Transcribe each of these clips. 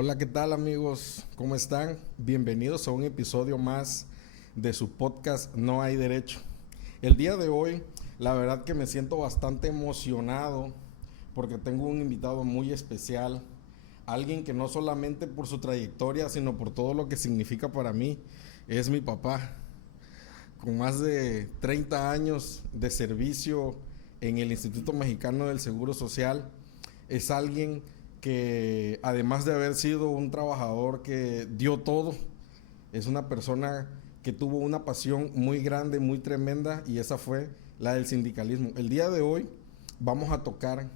Hola, ¿qué tal amigos? ¿Cómo están? Bienvenidos a un episodio más de su podcast No hay derecho. El día de hoy, la verdad que me siento bastante emocionado porque tengo un invitado muy especial, alguien que no solamente por su trayectoria, sino por todo lo que significa para mí, es mi papá. Con más de 30 años de servicio en el Instituto Mexicano del Seguro Social, es alguien que además de haber sido un trabajador que dio todo, es una persona que tuvo una pasión muy grande, muy tremenda, y esa fue la del sindicalismo. El día de hoy vamos a tocar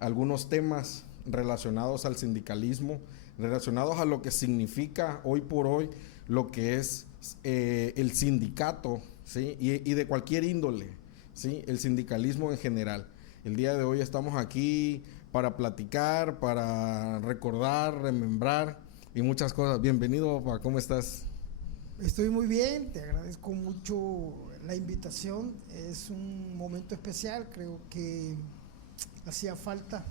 algunos temas relacionados al sindicalismo, relacionados a lo que significa hoy por hoy lo que es el sindicato, ¿sí? Y de cualquier índole, ¿sí? El sindicalismo en general. El día de hoy estamos aquí para platicar, para recordar, remembrar y muchas cosas. Bienvenido, papá, ¿cómo estás? Estoy muy bien, te agradezco mucho la invitación. Es un momento especial, creo que hacía falta.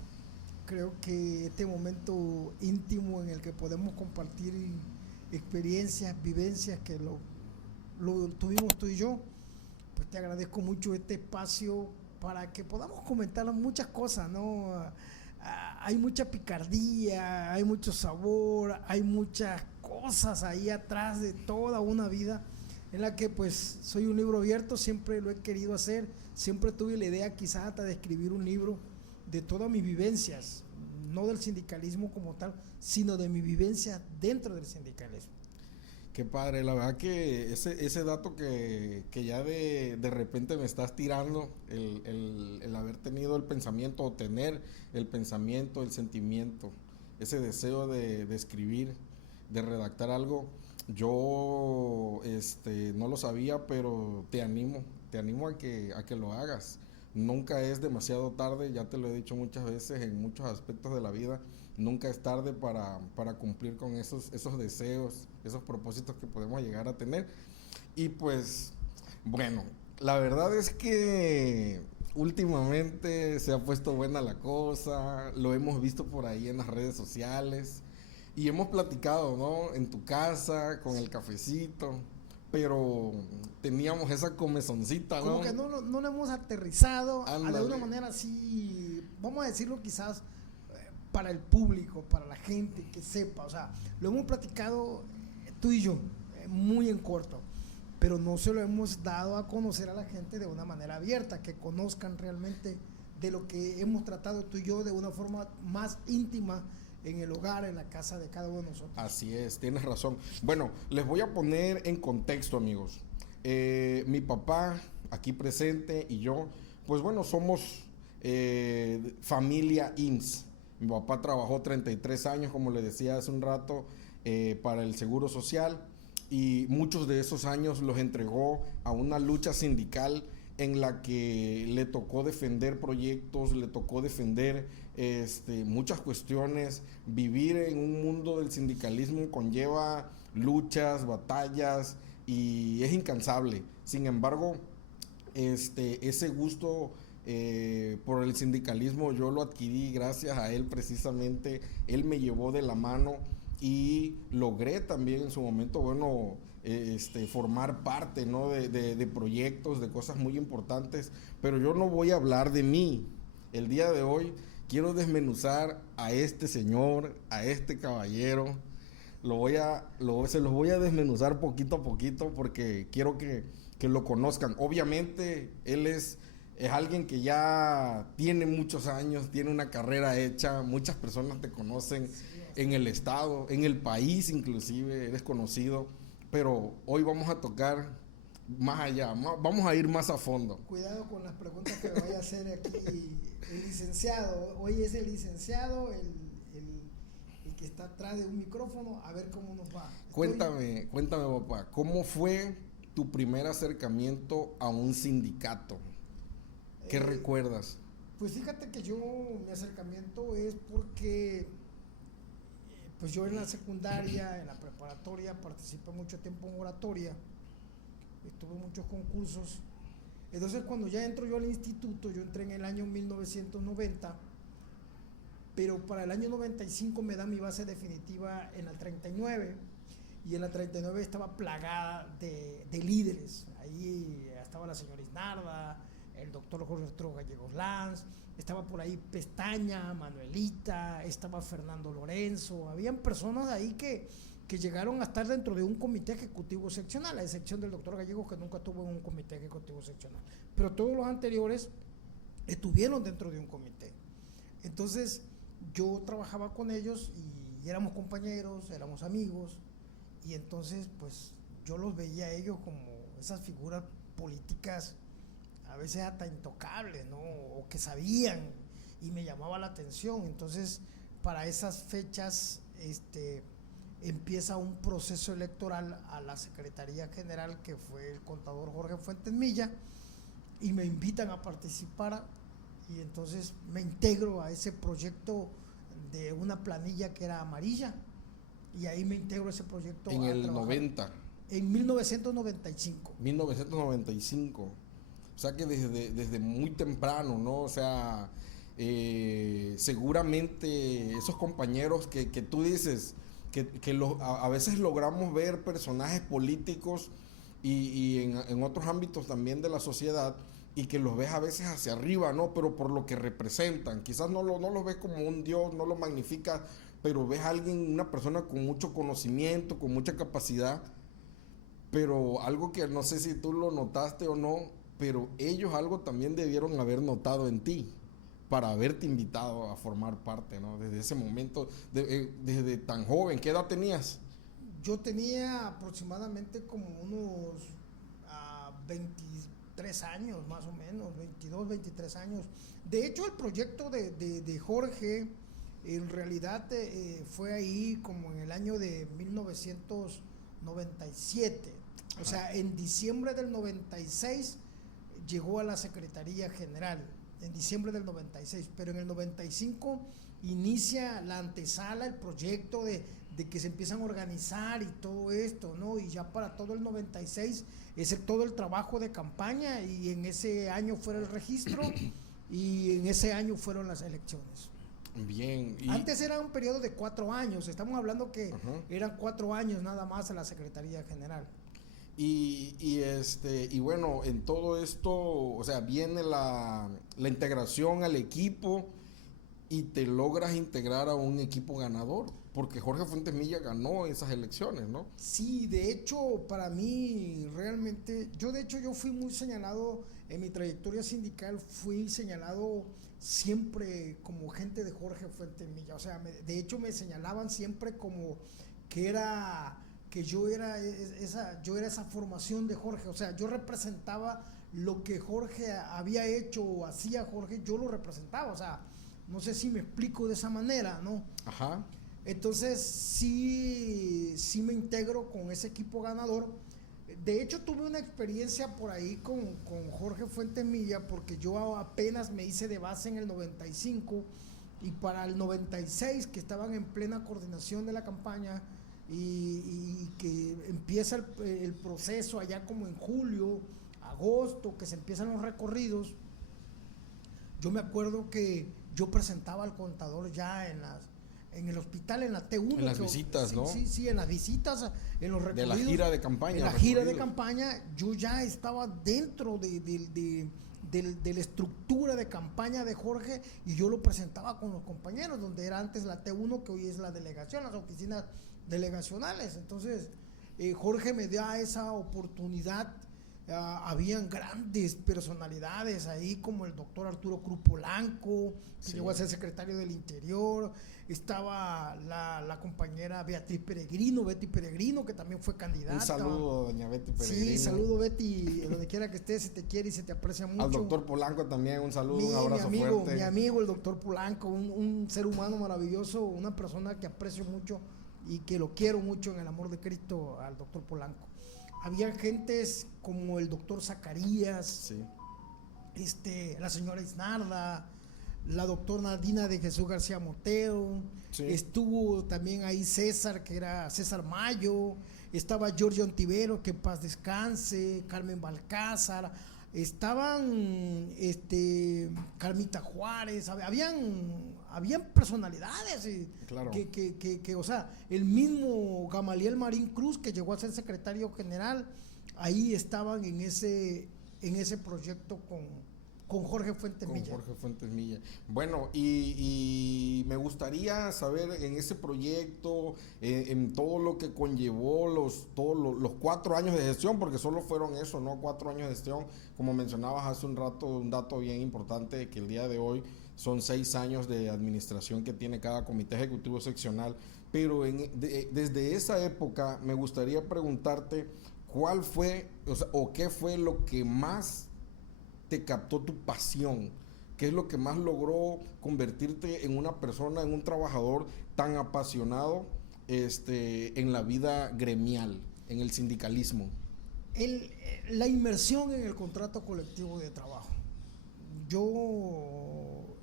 Creo que este momento íntimo en el que podemos compartir experiencias, vivencias que lo tuvimos tú y yo, pues te agradezco mucho este espacio para que podamos comentar muchas cosas, ¿no? Hay mucha picardía, hay mucho sabor, hay muchas cosas ahí atrás de toda una vida en la que pues soy un libro abierto, siempre lo he querido hacer, siempre tuve la idea quizás hasta de escribir un libro de todas mis vivencias, no del sindicalismo como tal, sino de mi vivencia dentro del sindicalismo. Qué padre, la verdad que ese dato que ya de repente me estás tirando, el haber tenido el pensamiento o tener el pensamiento, el sentimiento, ese deseo de escribir, de redactar algo, yo no lo sabía, pero te animo a que lo hagas. Nunca es demasiado tarde, ya te lo he dicho muchas veces en muchos aspectos de la vida. Nunca es tarde para cumplir con esos deseos, esos propósitos que podemos llegar a tener. Y pues, bueno, la verdad es que últimamente se ha puesto buena la cosa, lo hemos visto por ahí en las redes sociales y hemos platicado, ¿no? En tu casa, con el cafecito, pero teníamos esa comezoncita, Como ¿no? que no lo hemos aterrizado de una Ándale. manera así, vamos a decirlo quizás para el público, para la gente que sepa, o sea, lo hemos platicado tú y yo, muy en corto, pero no se lo hemos dado a conocer a la gente de una manera abierta, que conozcan realmente de lo que hemos tratado tú y yo de una forma más íntima en el hogar, en la casa de cada uno de nosotros. Así es, tienes razón. Bueno, les voy a poner en contexto, amigos. Mi papá, aquí presente, y yo, pues bueno, somos familia IMSS. Mi papá trabajó 33 años, como le decía hace un rato, para el Seguro Social, y muchos de esos años los entregó a una lucha sindical en la que le tocó defender proyectos, le tocó defender muchas cuestiones. Vivir en un mundo del sindicalismo conlleva luchas, batallas y es incansable. Sin embargo, ese gusto por el sindicalismo yo lo adquirí gracias a él precisamente. Él me llevó de la mano y logré también en su momento, bueno, formar parte, ¿no? De proyectos, de cosas muy importantes, pero yo no voy a hablar de mí. El día de hoy quiero desmenuzar a este señor, a este caballero. Se los voy a desmenuzar poquito a poquito porque quiero que lo conozcan. Obviamente, es alguien que ya tiene muchos años, tiene una carrera hecha, muchas personas te conocen Sí, en el bastante. estado, en el país inclusive, eres conocido, pero hoy vamos a tocar más allá, vamos a ir más a fondo. Cuidado con las preguntas que me vaya a hacer aquí el licenciado. Hoy es el licenciado, el que está atrás de un micrófono, a ver cómo nos va. Cuéntame papá, ¿cómo fue tu primer acercamiento a un sindicato? ¿Qué eh, recuerdas? pues fíjate que mi acercamiento es porque, pues yo en la secundaria, en la preparatoria, participé mucho tiempo en oratoria, estuve en muchos concursos. Entonces cuando ya entro yo al instituto, yo entré en el año 1990, pero para el año 95 me dan mi base definitiva en la 39, y en la 39 estaba plagada de líderes. Ahí estaba la señora Isnarda, el doctor Jorge Arturo Gallegos Lanz, estaba por ahí Pestaña, Manuelita, estaba Fernando Lorenzo. Habían personas ahí que llegaron a estar dentro de un comité ejecutivo seccional, a excepción del doctor Gallegos, que nunca estuvo en un comité ejecutivo seccional, pero todos los anteriores estuvieron dentro de un comité. Entonces yo trabajaba con ellos y éramos compañeros, éramos amigos, y entonces pues yo los veía a ellos como esas figuras políticas a veces hasta intocables, ¿no? O que sabían, y me llamaba la atención. Entonces para esas fechas empieza un proceso electoral a la Secretaría General, que fue el contador Jorge Fuentes Milla, y me invitan a participar, y entonces me integro a ese proyecto de una planilla que era amarilla, y ahí me integro a ese proyecto. En el 90. En 1995. 1995. O sea que desde muy temprano, ¿no? O sea, seguramente esos compañeros que tú dices, que a veces logramos ver personajes políticos y en otros ámbitos también de la sociedad, y que los ves a veces hacia arriba, ¿no? Pero por lo que representan. Quizás no los ves como un dios, no lo magnificas, pero ves a alguien, una persona con mucho conocimiento, con mucha capacidad. Pero algo que no sé si tú lo notaste o no, pero ellos algo también debieron haber notado en ti para haberte invitado a formar parte, ¿no? Desde ese momento, desde tan joven. ¿Qué edad tenías? Yo tenía aproximadamente como unos 23 años, más o menos, 22, 23 años. De hecho, el proyecto de Jorge, en realidad fue ahí como en el año de 1997. O sea, en diciembre del 96 llegó a la Secretaría General, en diciembre del 96, pero en el 95 inicia la antesala, el proyecto de que se empiezan a organizar y todo esto, ¿no? Y ya para todo el 96 es todo el trabajo de campaña, y en ese año fue el registro y en ese año fueron las elecciones. Bien. Antes era un periodo de 4 años, estamos hablando que eran 4 años nada más en la Secretaría General. Y bueno, en todo esto, o sea, viene la integración al equipo, y te logras integrar a un equipo ganador, porque Jorge Fuentes Milla ganó esas elecciones, ¿no? Sí, de hecho, para mí realmente, yo fui muy señalado en mi trayectoria sindical, fui señalado siempre como gente de Jorge Fuentes Milla. O sea, de hecho me señalaban siempre como que yo era esa formación de Jorge. O sea, yo representaba lo que Jorge había hecho o hacía Jorge, yo lo representaba. O sea, no sé si me explico de esa manera, ¿no? Ajá. Entonces sí me integro con ese equipo ganador. De hecho, tuve una experiencia por ahí con Jorge Fuentes Milla, porque yo apenas me hice de base en el 95, y para el 96, que estaban en plena coordinación de la campaña, y que empieza el proceso allá como en julio, agosto, que se empiezan los recorridos. Yo me acuerdo que yo presentaba al contador ya en el hospital, en la T1. En las visitas, ¿no? Sí, en las visitas, en los recorridos. De la gira de campaña. En la gira de campaña, yo ya estaba dentro de la estructura de campaña de Jorge, y yo lo presentaba con los compañeros, donde era antes la T1, que hoy es la delegación, las oficinas delegacionales. Entonces, Jorge me da esa oportunidad. Habían grandes personalidades ahí, como el doctor Arturo Cruz Polanco, que llegó a ser secretario del Interior. Estaba la compañera Betty Peregrino, que también fue candidata. Un saludo, doña Betty Peregrino. Sí, saludo, Betty, donde quiera que estés, se te quiere y se te aprecia mucho. Al doctor Polanco también, un saludo, un abrazo fuerte. Mi amigo, el doctor Polanco, un ser humano maravilloso, una persona que aprecio mucho y que lo quiero mucho en el amor de Cristo, al doctor Polanco. Había gentes como el doctor Zacarías, sí, la señora Isnarda, la doctora Nadina de Jesús García Moteo, sí. Estuvo también ahí César, que era César Mayo, estaba Giorgio Ontivero, que en paz descanse, Carmen Balcázar, estaban Carmita Juárez, habían personalidades Claro. que, o sea, el mismo Gamaliel Marín Cruz, que llegó a ser secretario general, ahí estaban en ese proyecto con Jorge Fuentes Con Milla. Jorge Fuentes Milla. Bueno, y me gustaría saber en ese proyecto, en todo lo que conllevó todos los 4 años de gestión, porque solo fueron eso, ¿no? 4 años de gestión. Como mencionabas hace un rato, un dato bien importante, que el día de hoy son 6 años de administración que tiene cada comité ejecutivo seccional. Pero desde esa época me gustaría preguntarte cuál fue, o qué fue lo que más te captó tu pasión, qué es lo que más logró convertirte en una persona, en un trabajador tan apasionado en la vida gremial, en el sindicalismo. La inmersión en el contrato colectivo de trabajo. Yo,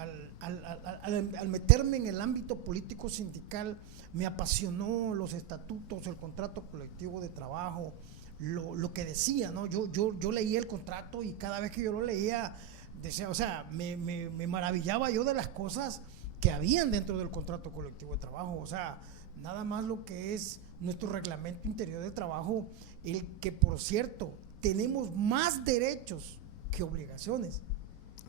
al meterme en el ámbito político sindical, me apasionó los estatutos, el contrato colectivo de trabajo, lo que decía, ¿no? Yo leía el contrato y cada vez que yo lo leía, decía, o sea, me maravillaba yo de las cosas que habían dentro del contrato colectivo de trabajo. O sea, nada más lo que es nuestro reglamento interior de trabajo, el que, por cierto, tenemos más derechos que obligaciones.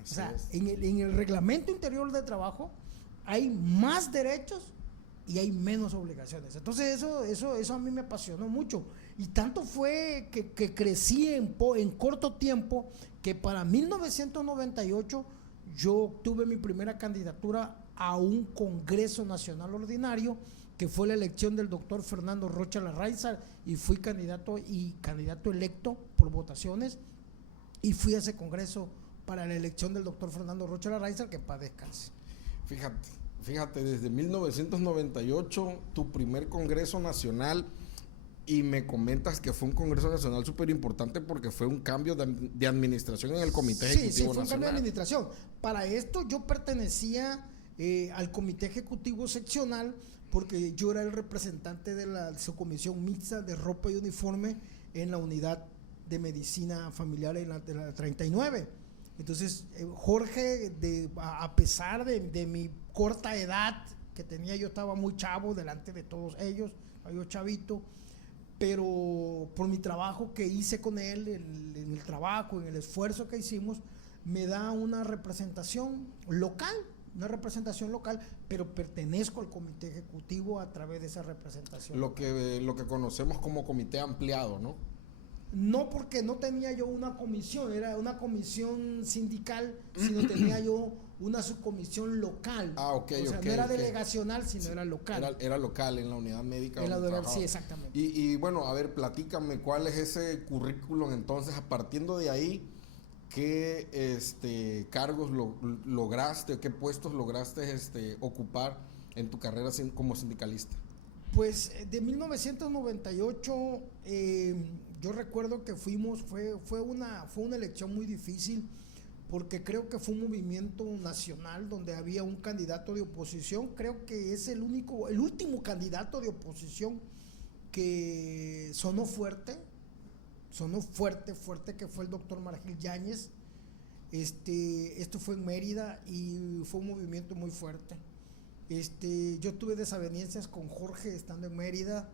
Así o sea, es. en el reglamento interior de trabajo hay más derechos y hay menos obligaciones. Entonces eso a mí me apasionó mucho. Y tanto fue que crecí en corto tiempo, que para 1998 yo obtuve mi primera candidatura a un Congreso Nacional Ordinario, que fue la elección del doctor Fernando Rocha Larraiza, y fui candidato electo por votaciones, y fui a ese congreso para la elección del doctor Fernando Rocha Larraiza, que paz descanse. Fíjate, desde 1998, tu primer Congreso Nacional, y me comentas que fue un Congreso Nacional súper importante porque fue un cambio de administración en el Comité Ejecutivo Nacional. Sí, fue un cambio de administración. Para esto yo pertenecía al Comité Ejecutivo Seccional, porque yo era el representante de la subcomisión mixta de ropa y uniforme en la unidad de medicina familiar de la 39. Entonces, Jorge, a pesar de mi corta edad que tenía, yo estaba muy chavo delante de todos ellos, yo chavito, pero por mi trabajo que hice con él, en el trabajo, en el esfuerzo que hicimos, me da una representación local, pero pertenezco al comité ejecutivo a través de esa representación. Lo que conocemos como comité ampliado, ¿no? No, porque no tenía yo una comisión, era una comisión sindical, sino tenía yo una subcomisión local. Ok, o sea, no era delegacional, sino era local. Era local, en la unidad médica. En la unidad, sí, exactamente. Y bueno, a ver, platícame cuál es ese currículum entonces, partiendo de ahí, qué cargos lograste, qué puestos lograste ocupar en tu carrera como sindicalista. Pues de 1998, yo recuerdo que fue una elección muy difícil, porque creo que fue un movimiento nacional donde había un candidato de oposición. Creo que es el último candidato de oposición que sonó fuerte, que fue el doctor Margil Yáñez. Esto fue en Mérida y fue un movimiento muy fuerte. Yo tuve desavenencias con Jorge estando en Mérida,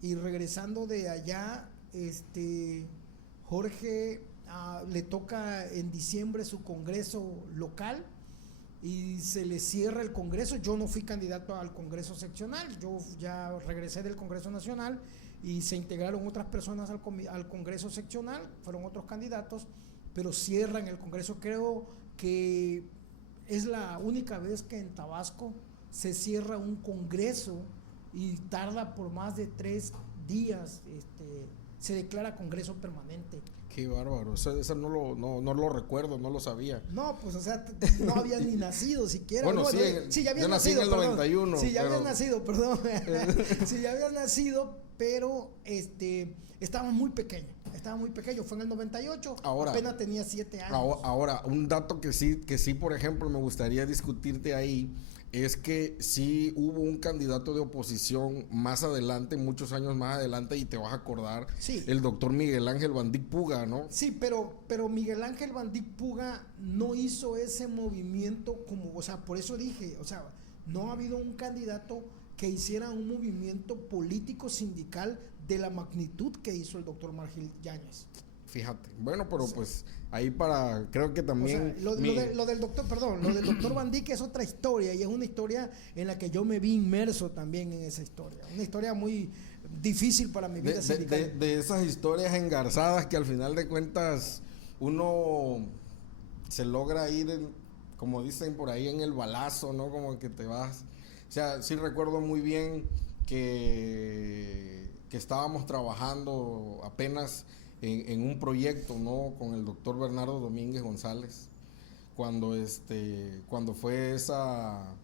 y regresando de allá, Jorge le toca en diciembre su congreso local y se le cierra el congreso. Yo no fui candidato al congreso seccional, yo ya regresé del congreso nacional y se integraron otras personas al congreso seccional, fueron otros candidatos, pero cierran el congreso. Creo que es la única vez que en Tabasco se cierra un congreso y tarda por más de 3 días, se declara congreso permanente. Qué bárbaro, eso no lo recuerdo, no lo sabía. No, pues o sea, no había ni nacido siquiera. Bueno, sí, ya había yo nací en el 91. Sí, ya había nacido, perdón. Sí, ya había nacido, pero estaba muy pequeño, fue en el 98, ahora, apenas tenía 7 años. Ahora, un dato que sí, por ejemplo, me gustaría discutirte ahí, es que sí hubo un candidato de oposición más adelante, muchos años más adelante, y te vas a acordar, Sí. el doctor Miguel Ángel Bandic Puga, ¿no? Sí, pero Miguel Ángel Bandic Puga no hizo ese movimiento como, o sea, por eso dije, o sea, no ha habido un candidato que hiciera un movimiento político sindical de la magnitud que hizo el doctor Margil Yáñez. Fíjate. Bueno, pero Sí. pues ahí creo que O también... sea, lo del doctor, perdón, lo del doctor Bandic es otra historia y es una historia en la que yo me vi inmerso también en esa historia. Una historia muy difícil para mi vida sindical. de esas historias engarzadas que al final de cuentas uno se logra ir, como dicen por ahí, en el balazo, ¿no? Como que te vas... O sea, sí recuerdo muy bien que estábamos trabajando apenas en un proyecto, ¿no? Con el doctor Bernardo Domínguez González, cuando fue esas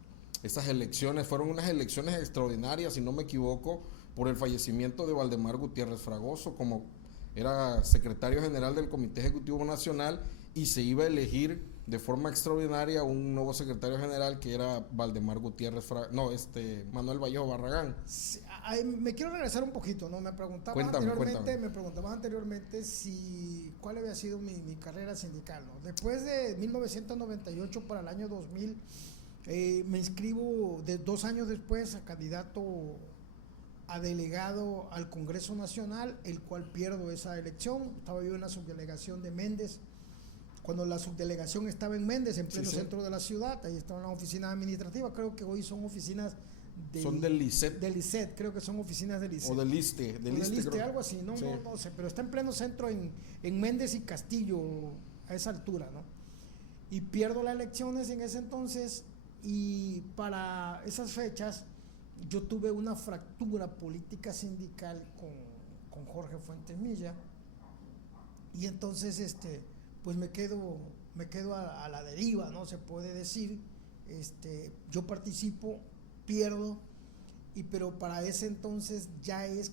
elecciones, fueron unas elecciones extraordinarias, si no me equivoco, por el fallecimiento de Valdemar Gutiérrez Fragoso, como era secretario general del Comité Ejecutivo Nacional, y se iba a elegir de forma extraordinaria un nuevo secretario general que era Valdemar Gutiérrez Manuel Vallejo Barragán. Sí, me quiero regresar un poquito, ¿no? Me preguntabas anteriormente cuál había sido mi carrera sindical, ¿no? Después de 1998 para el año 2000, me inscribo 2 años después a candidato a delegado al Congreso Nacional, el cual pierdo esa elección. Estaba yo en la subdelegación de Méndez. Cuando la subdelegación estaba en Méndez, en pleno centro de la ciudad, ahí estaban las oficinas administrativas, creo que hoy son oficinas son del ICET. Del ICET, creo que son oficinas del ICET. O del ISSSTE. Del ISSSTE, algo así, no sé, pero está en pleno centro en Méndez y Castillo, a esa altura, ¿no? Y pierdo las elecciones en ese entonces, y para esas fechas yo tuve una fractura política sindical con Jorge Fuentes Milla, y entonces pues me quedo a la deriva, ¿no? Se puede decir. Yo participo, pierdo, pero para ese entonces ya es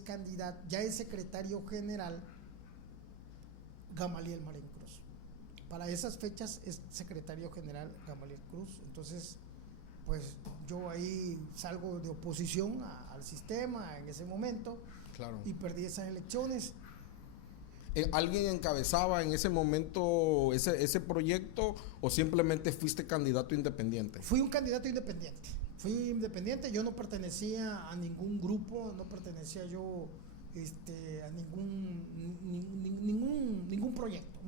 secretario general Gamaliel Marín Cruz. Para esas fechas es secretario general Gamaliel Cruz. Entonces, pues yo ahí salgo de oposición al sistema en ese momento. Claro. Y perdí esas elecciones. ¿Alguien encabezaba en ese momento ese proyecto o simplemente fuiste candidato independiente? Fui un candidato independiente. Yo no pertenecía a ningún grupo, no pertenecía yo a ningún proyecto.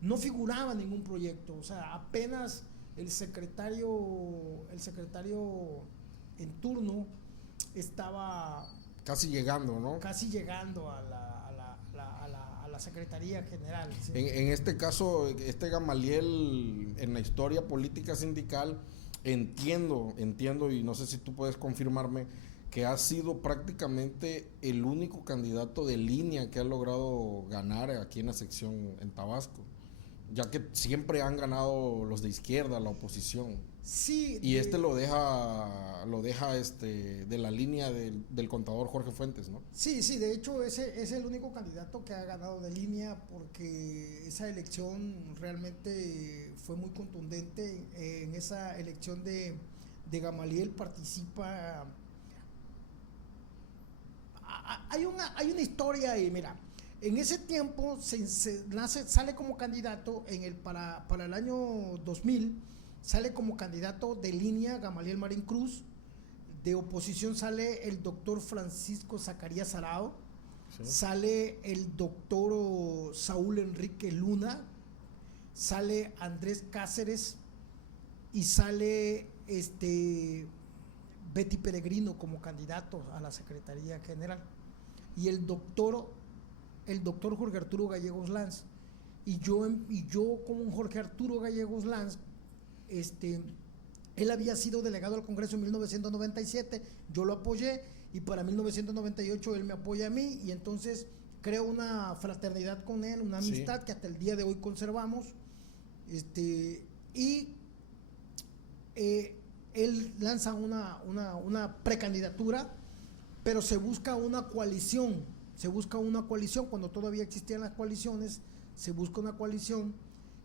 No figuraba ningún proyecto. O sea, apenas el secretario en turno estaba casi llegando, ¿no? Casi llegando a la Secretaría General. ¿Sí? En este caso, Gamaliel, en la historia política sindical, entiendo, y no sé si tú puedes confirmarme, que ha sido prácticamente el único candidato de línea que ha logrado ganar aquí en la sección en Tabasco, ya que siempre han ganado los de izquierda, la oposición. Sí. Y lo deja de la línea del contador Jorge Fuentes, ¿no? Sí, de hecho ese es el único candidato que ha ganado de línea, porque esa elección realmente fue muy contundente. En esa elección de Gamaliel participa... Hay una historia ahí, mira. En ese tiempo sale como candidato para el año 2000, sale como candidato de línea Gamaliel Marín Cruz. De oposición sale el doctor Francisco Zacarías Arao, sí. Sale el doctor Saúl Enrique Luna, sale Andrés Cáceres y sale Betty Peregrino como candidato a la Secretaría General, y el doctor Jorge Arturo Gallegos Lanz, y yo como Jorge Arturo Gallegos Lanz, él había sido delegado al Congreso en 1997, yo lo apoyé, y para 1998 él me apoya a mí, y entonces creo una fraternidad con él, una amistad, sí, que hasta el día de hoy conservamos, y él lanza una precandidatura, pero se busca una coalición, cuando todavía existían las coaliciones, se busca una coalición,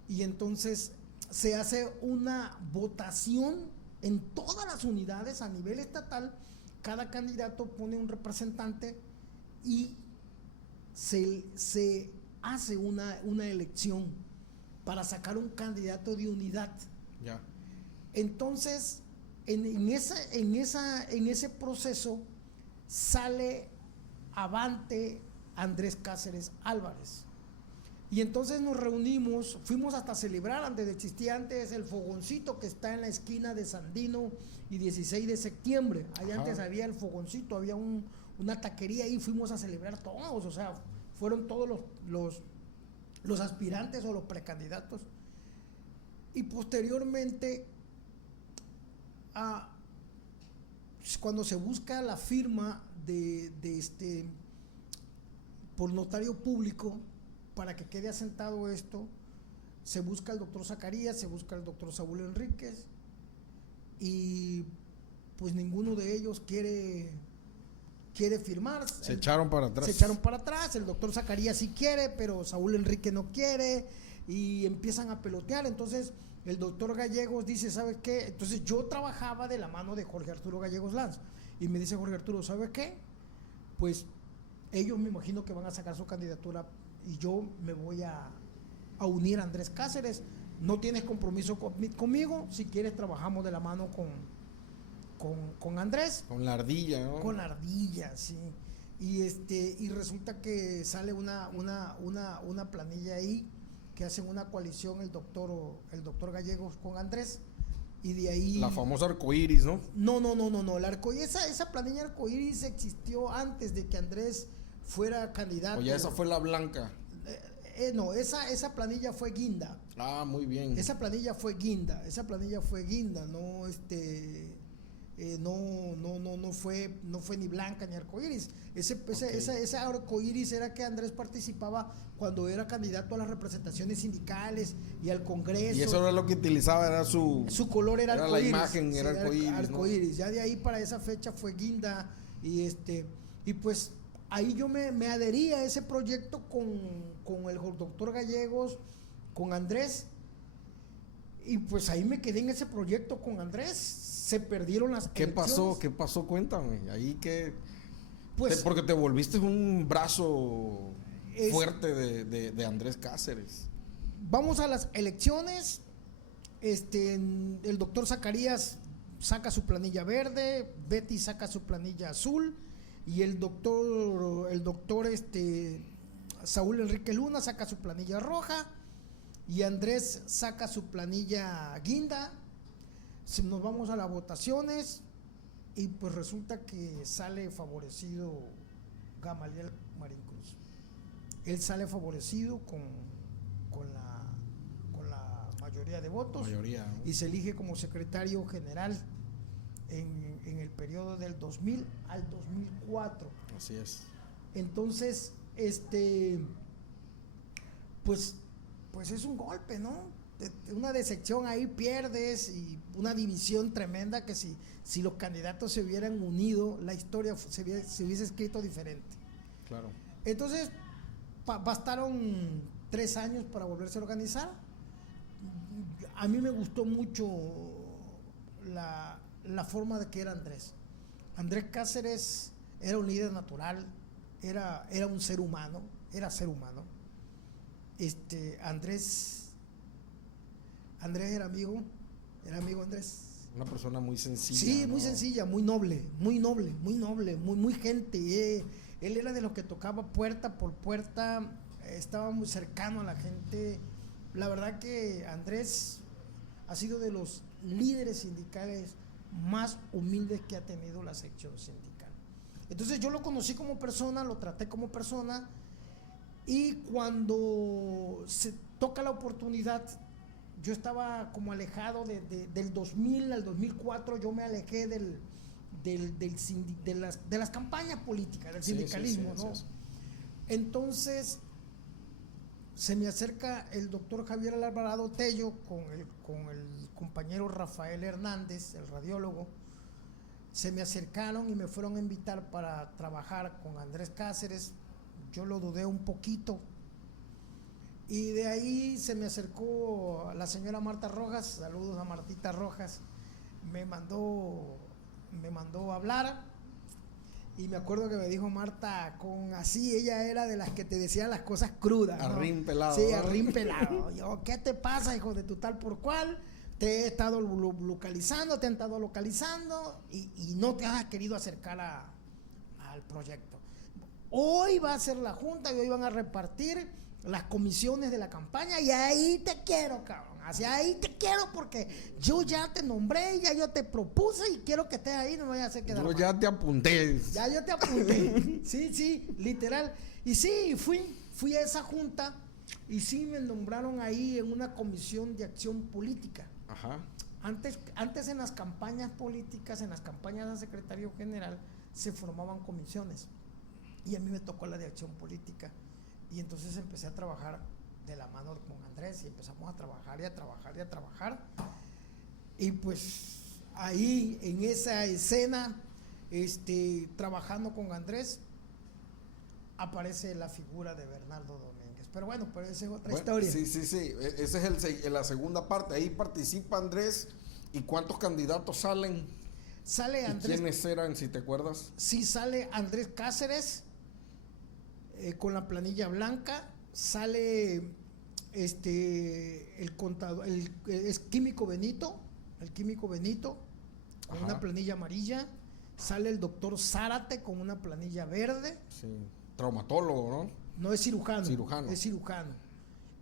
y entonces se hace una votación En todas las unidades a nivel estatal, cada candidato pone un representante y se hace una elección para sacar un candidato de unidad. Ya. Entonces, en ese proceso sale avante Andrés Cáceres Álvarez. Y entonces nos reunimos, fuimos hasta celebrar, donde existía antes el fogoncito que está en la esquina de Sandino y 16 de septiembre. Ahí antes había el fogoncito, había una taquería ahí, fuimos a celebrar todos, o sea, fueron todos los aspirantes o los precandidatos. Y posteriormente, cuando se busca la firma por notario público para que quede asentado esto, se busca al doctor Zacarías, se busca al doctor Saúl Enríquez, y pues ninguno de ellos quiere firmar. Se echaron para atrás. Se echaron para atrás, el doctor Zacarías sí quiere, pero Saúl Enrique no quiere, y empiezan a pelotear. Entonces el doctor Gallegos dice, ¿sabe qué? Entonces yo trabajaba de la mano de Jorge Arturo Gallegos Lanz, y me dice Jorge Arturo, ¿sabe qué? Pues ellos me imagino que van a sacar su candidatura y yo me voy a unir a Andrés Cáceres. No tienes compromiso conmigo, si quieres trabajamos de la mano con Andrés. Con la ardilla, ¿no? Con la ardilla, sí. Y resulta que sale una planilla ahí, que hacen una coalición el doctor Gallegos con Andrés, y de ahí... La famosa arcoíris, ¿no? No, la esa planilla arcoíris existió antes de que Andrés fuera candidato. Oye, esa fue la blanca. No, esa planilla fue guinda. Ah, muy bien. Esa planilla fue guinda, no no fue ni blanca ni arcoíris. Ese arcoíris era que Andrés participaba cuando era candidato a las representaciones sindicales y al Congreso. Y eso era lo que utilizaba, era su color era arcoíris. La imagen era arcoíris, ¿no? Ya de ahí para esa fecha fue guinda, y pues ahí yo me adherí a ese proyecto con el doctor Gallegos, con Andrés, y pues ahí me quedé en ese proyecto con Andrés. Se perdieron las elecciones. ¿Qué pasó? Cuéntame. Ahí que... Pues, porque te volviste un brazo fuerte de Andrés Cáceres. Vamos a las elecciones. El doctor Zacarías saca su planilla verde, Betty saca su planilla azul, y el doctor Saúl Enrique Luna saca su planilla roja, y Andrés saca su planilla guinda. Nos vamos a las votaciones y pues resulta que sale favorecido Gamaliel Marín Cruz. Él sale favorecido con la mayoría de votos, ¿no? Y se elige como secretario general en el periodo del 2000 al 2004. Así es. Entonces, pues es un golpe, ¿no? Una decepción, ahí pierdes, y una división tremenda que si los candidatos se hubieran unido, la historia se hubiese escrito diferente. Claro. Entonces, bastaron 3 años para volverse a organizar. A mí me gustó mucho la forma de que era Andrés. Andrés Cáceres era un líder natural, era un ser humano, era ser humano. Andrés era amigo Andrés. Una persona muy sencilla. Sí, ¿no? muy sencilla, muy noble, muy gente. Él era de los que tocaba puerta por puerta, estaba muy cercano a la gente. La verdad que Andrés ha sido de los líderes sindicales más humildes que ha tenido la sección sindical. Entonces yo lo conocí como persona, lo traté como persona, y cuando se toca la oportunidad, yo estaba como alejado del 2000 al 2004, yo me alejé de las campañas políticas, del sindicalismo, ¿no? Entonces se me acerca el doctor Javier Alvarado Tello con el compañero Rafael Hernández, el radiólogo. Se me acercaron y me fueron a invitar para trabajar con Andrés Cáceres. Yo lo dudé un poquito, y de ahí se me acercó la señora Marta Rojas, saludos a Martita Rojas, me mandó a hablar. Y me acuerdo que me dijo Marta, ella era de las que te decía las cosas crudas, ¿no? Arrín pelado. Sí, arrín pelado. Yo, ¿qué te pasa, hijo de tu tal por cual? Te he estado localizando, te han estado localizando y no te has querido acercar al proyecto. Hoy va a ser la junta y hoy van a repartir las comisiones de la campaña y ahí te quiero, cabrón. Hacia ahí te quiero porque yo ya te nombré, ya yo te propuse y quiero que estés ahí, no me vayas a hacer quedar Yo mal. ya te apunté. Ya yo te apunté. Sí, literal. Y sí, fui a esa junta y sí me nombraron ahí en una comisión de acción política. Ajá. Antes en las campañas políticas, en las campañas de secretario general, se formaban comisiones. Y a mí me tocó la de acción política. Y entonces empecé a trabajar de la mano con Andrés y empezamos a trabajar. Y pues ahí en esa escena, trabajando con Andrés, aparece la figura de Bernardo Domínguez. Pero bueno, esa es otra historia. Sí. Esa es la segunda parte. Ahí participa Andrés. ¿Y cuántos candidatos salen? Sale Andrés. ¿Y quiénes eran, si te acuerdas? Sí, sale Andrés Cáceres con la planilla blanca. Sale el contador, es Químico Benito, con una planilla amarilla. Sale el doctor Zárate con una planilla verde. Sí, traumatólogo, ¿no? No, es cirujano. Es cirujano.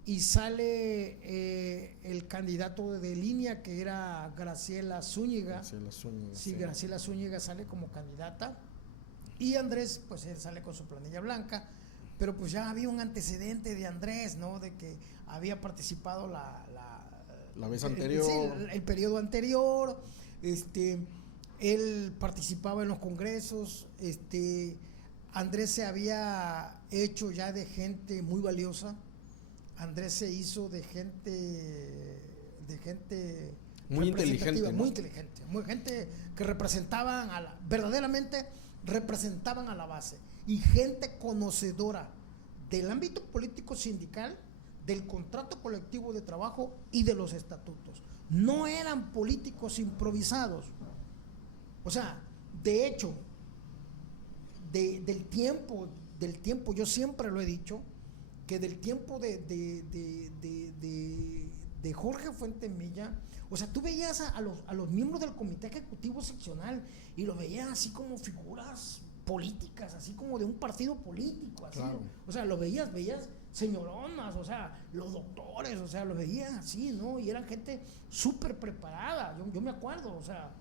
Y sale el candidato de línea, que era Graciela Zúñiga. Graciela Zúñiga sale como candidata. Y Andrés, pues él sale con su planilla blanca. Pero pues ya había un antecedente de Andrés, ¿no? De que había participado la vez anterior. El periodo anterior. Él participaba en los congresos. Andrés se había hecho ya de gente muy valiosa. Andrés se hizo de gente muy inteligente, ¿no? Muy inteligente, muy gente que verdaderamente representaban a la base, y gente conocedora del ámbito político sindical, del contrato colectivo de trabajo y de los estatutos. No eran políticos improvisados. O sea, de hecho, del tiempo, yo siempre lo he dicho, que del tiempo de Jorge Fuentemilla, o sea, tú veías a los miembros del comité ejecutivo seccional y los veías así como figuras políticas, así como de un partido político, así. Claro. O sea, los veías señoronas, o sea, los doctores, o sea, los veías así, ¿no? Y eran gente súper preparada. Yo me acuerdo, o sea,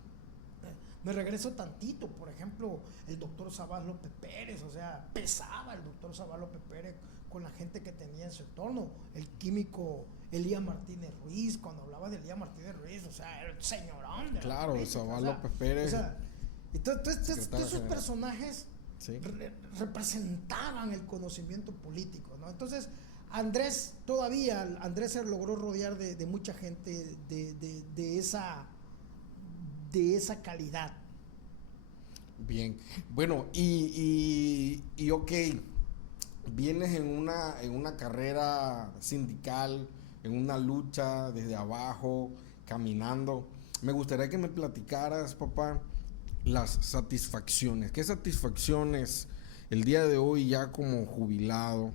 me regreso tantito, por ejemplo, el doctor Sabás López Pérez, o sea, pesaba el doctor Sabás López Pérez con la gente que tenía en su entorno. El químico Elías Martínez Ruiz, cuando hablaba de Elías Martínez Ruiz, o sea, era el señorón. Claro, Sabás López Pérez. O sea, entonces esos personajes representaban el conocimiento político, ¿no? Entonces, Andrés se logró rodear de mucha gente de esa calidad. Bien, bueno, y ok, vienes en una carrera sindical, en una lucha desde abajo, caminando. Me gustaría que me platicaras, papá, las satisfacciones. ¿Qué satisfacciones el día de hoy, ya como jubilado,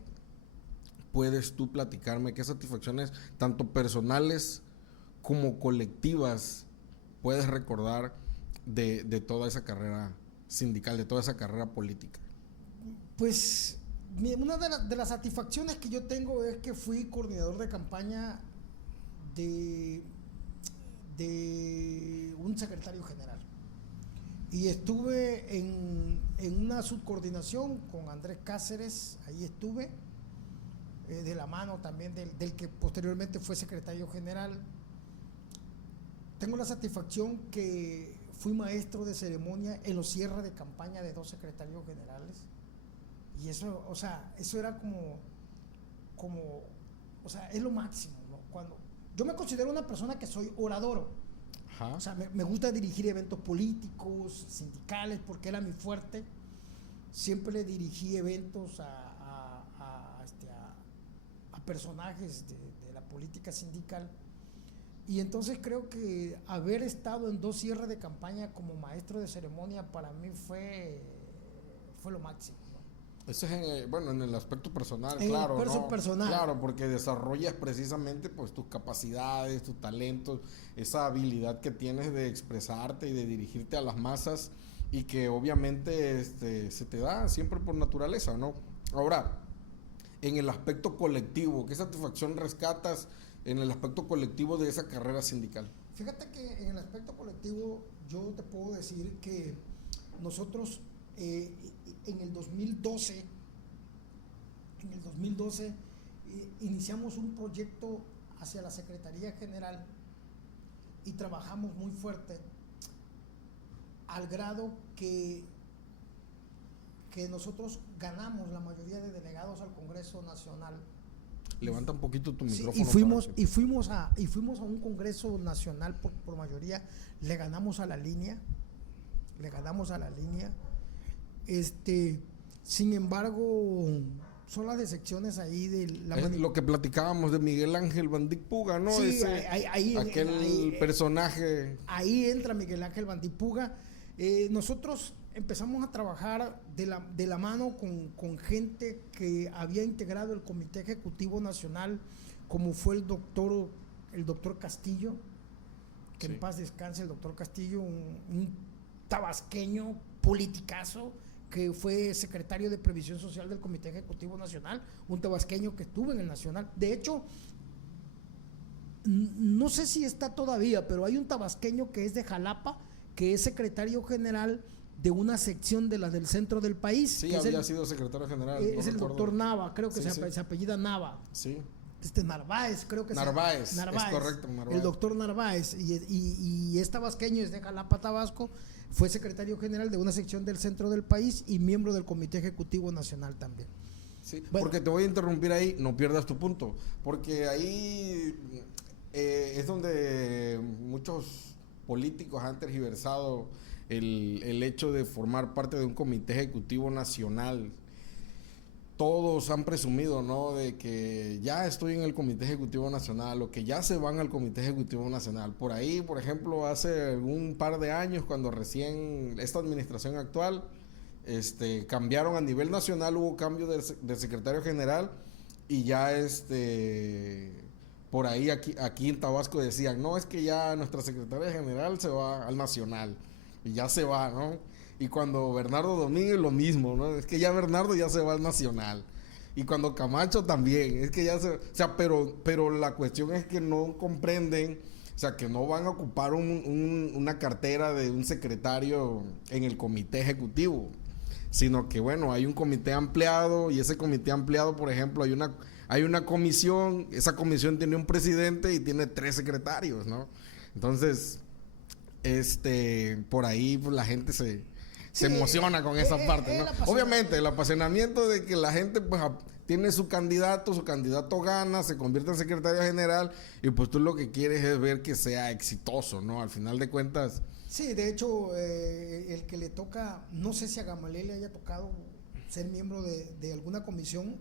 puedes tú platicarme? ¿Qué satisfacciones, tanto personales como colectivas, puedes recordar de toda esa carrera sindical, de toda esa carrera política? Pues una de las satisfacciones que yo tengo es que fui coordinador de campaña de un secretario general, y estuve en una subcoordinación con Andrés Cáceres. Ahí estuve de la mano también del que posteriormente fue secretario general. Tengo la satisfacción que fui maestro de ceremonia en los cierres de campaña de 2 secretarios generales. Y eso, o sea, eso era como, o sea, es lo máximo, ¿no? Cuando yo me considero una persona que soy orador. Ajá. O sea, me gusta dirigir eventos políticos, sindicales, porque era mi fuerte. Siempre dirigí eventos a personajes de la política sindical. Y entonces creo que haber estado en 2 cierres de campaña como maestro de ceremonia para mí fue lo máximo. Eso es en el aspecto personal, En claro, el aspecto ¿no? personal. Claro, porque desarrollas precisamente pues tus capacidades, tus talentos, esa habilidad que tienes de expresarte y de dirigirte a las masas y que obviamente se te da siempre por naturaleza, ¿no? Ahora, en el aspecto colectivo, ¿qué satisfacción rescatas en el aspecto colectivo de esa carrera sindical? Fíjate que en el aspecto colectivo yo te puedo decir que nosotros en el 2012 iniciamos un proyecto hacia la Secretaría General y trabajamos muy fuerte al grado que nosotros ganamos la mayoría de delegados al Congreso Nacional. Levanta un poquito tu micrófono. Sí, y fuimos a un Congreso Nacional por mayoría, le ganamos a la línea. Sin embargo, son las decepciones ahí de lo que platicábamos de Miguel Ángel Bandic Puga, ¿no? Sí, aquel personaje. Ahí entra Miguel Ángel Bandic Puga. Nosotros empezamos a trabajar de la mano con gente que había integrado el Comité Ejecutivo Nacional, como fue el doctor Castillo, que en paz descanse el doctor Castillo, un tabasqueño politicazo, que fue secretario de Previsión Social del Comité Ejecutivo Nacional, un tabasqueño que estuvo en el Nacional. De hecho, no sé si está todavía, pero hay un tabasqueño que es de Jalapa, que es secretario general de una sección de la del centro del país. Sí, había sido secretario general. Es el doctor Nava, creo que se apellida Nava. Sí. Narváez, creo que Narváez, es correcto, Narváez. El doctor Narváez, y es tabasqueño, es de Jalapa, Tabasco, fue secretario general de una sección del centro del país y miembro del Comité Ejecutivo Nacional también. Sí, bueno, porque te voy a interrumpir ahí, no pierdas tu punto, porque ahí es donde muchos políticos han tergiversado el hecho de formar parte de un Comité Ejecutivo Nacional. Todos han presumido, ¿no?, de que ya estoy en el Comité Ejecutivo Nacional o que ya se van al Comité Ejecutivo Nacional. Por ahí, por ejemplo, hace un par de años, cuando recién esta administración actual cambiaron a nivel nacional, hubo cambio de secretario general y ya por ahí aquí en Tabasco decían, no, es que ya nuestra secretaria general se va al nacional y ya se va, ¿no? Y cuando Bernardo Domínguez lo mismo, ¿no? Es que ya Bernardo ya se va al nacional. Y cuando Camacho también, es que ya se... O sea, pero la cuestión es que no comprenden, o sea, que no van a ocupar una cartera de un secretario en el comité ejecutivo, sino que, bueno, hay un comité ampliado y ese comité ampliado, por ejemplo, hay una comisión, esa comisión tiene un presidente y tiene 3 secretarios, ¿no? Entonces, por ahí pues, la gente se emociona con esa parte, ¿no? Obviamente, el apasionamiento de que la gente pues tiene su candidato gana, se convierte en secretario general y pues tú lo que quieres es ver que sea exitoso, ¿no? Al final de cuentas. Sí, de hecho, el que le toca, no sé si a Gamaliel le haya tocado ser miembro de alguna comisión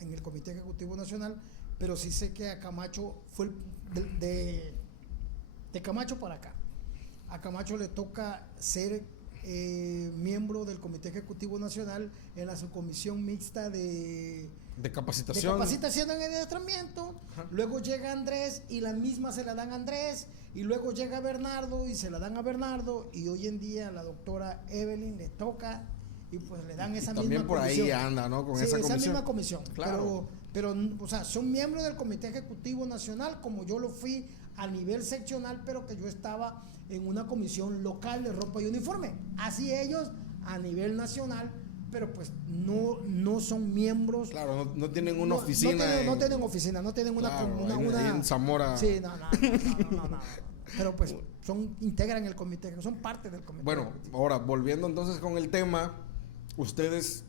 en el Comité Ejecutivo Nacional, pero sí sé que a Camacho fue de Camacho para acá. A Camacho le toca ser miembro del Comité Ejecutivo Nacional en la subcomisión mixta de capacitación en el adiestramiento. Luego llega Andrés y la misma se la dan a Andrés, y luego llega Bernardo y se la dan a Bernardo, y hoy en día a la doctora Evelyn le toca y pues le dan esa misma comisión. También por ahí anda, ¿no? Con esa comisión. Misma comisión. Claro. Pero, o sea, son miembros del Comité Ejecutivo Nacional, como yo lo fui a nivel seccional, pero que yo estaba en una comisión local de ropa y uniforme. Así ellos a nivel nacional, pero pues no son miembros. Claro, no tienen una oficina. No tienen oficina, no tienen una en Zamora. Sí, no. Pero pues integran el comité, son parte del comité. Bueno, ahora volviendo entonces con el tema, ustedes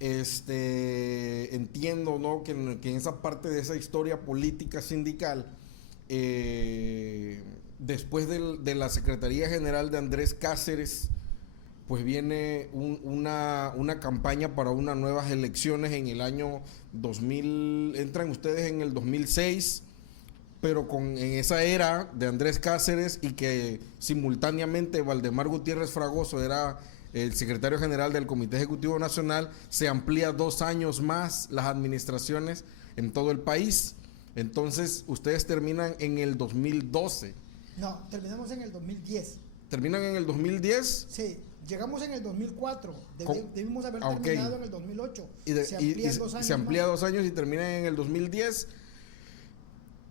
entiendo, ¿no?, que en esa parte de esa historia política sindical, después de la Secretaría General de Andrés Cáceres, pues viene una campaña para unas nuevas elecciones en el año 2000, entran ustedes en el 2006, pero en esa era de Andrés Cáceres y que simultáneamente Valdemar Gutiérrez Fragoso era el secretario general del Comité Ejecutivo Nacional, se amplía 2 años más las administraciones en todo el país. Entonces, ustedes terminan en el 2012. No, terminamos en el 2010. ¿Terminan en el 2010? Sí, llegamos en el 2004. Debimos haber Okay. terminado en el 2008. Se amplía 2 años y terminan en el 2010.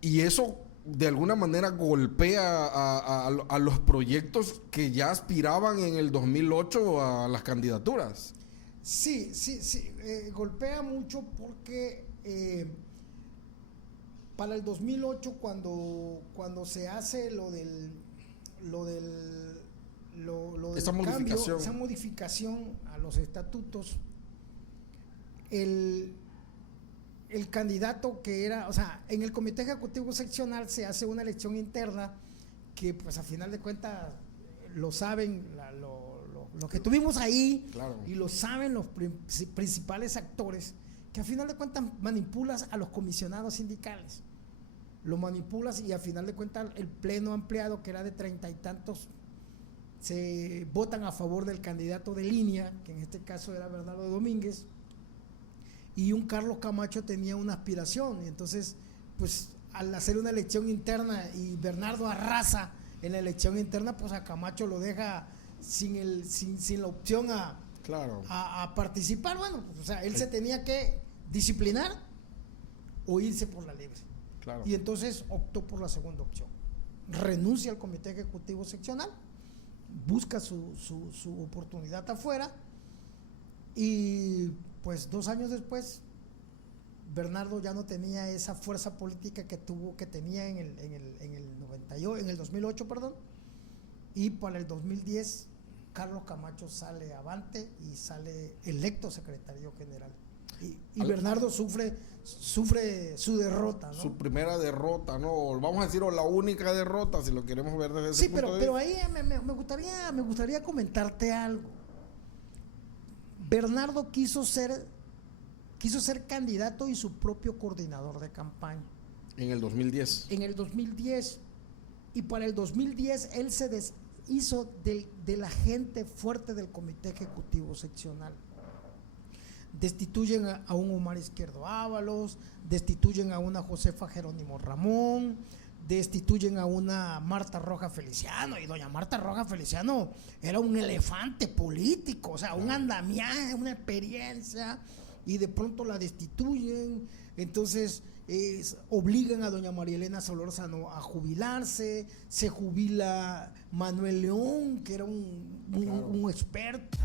Y eso de alguna manera golpea a los proyectos que ya aspiraban en el 2008 a las candidaturas. Sí, golpea mucho porque para el 2008 cuando se hace esa modificación. esa modificación a los estatutos, el candidato que era, o sea, en el Comité Ejecutivo Seccional se hace una elección interna que pues a final de cuentas lo saben lo que tuvimos ahí, claro, y lo saben los principales actores, que a final de cuentas manipulas a los comisionados sindicales, lo manipulas y a final de cuentas el pleno ampliado, que era de 30 y tantos, se votan a favor del candidato de línea, que en este caso era Bernardo Domínguez, y un Carlos Camacho tenía una aspiración, y entonces pues al hacer una elección interna y Bernardo arrasa en la elección interna, pues a Camacho lo deja sin la opción a participar. Bueno, pues, o sea, él se tenía que disciplinar o irse por la libre. Claro. Y entonces optó por la segunda opción. Renuncia al Comité Ejecutivo Seccional, busca su oportunidad afuera, y pues 2 años después Bernardo ya no tenía esa fuerza política que tenía en el 2008, perdón, y para el 2010 Carlos Camacho sale avante y sale electo secretario general. Y Bernardo sufre su derrota, ¿no? Su primera derrota, ¿no? Vamos a decir, o la única derrota, si lo queremos ver desde ese punto de vista. Pero ahí me gustaría comentarte algo. Bernardo quiso ser candidato y su propio coordinador de campaña. En el 2010. En el 2010. Y para el 2010 él se deshizo de la gente fuerte del Comité Ejecutivo Seccional. Destituyen a un Omar Izquierdo Ábalos, destituyen a una Josefa Jerónimo Ramón, destituyen a una Marta Roja Feliciano, y doña Marta Roja Feliciano era un elefante político, o sea, un andamiaje, una experiencia, y de pronto la destituyen. Entonces obligan a doña María Elena Solórzano a jubilarse, se jubila Manuel León, que era un experto.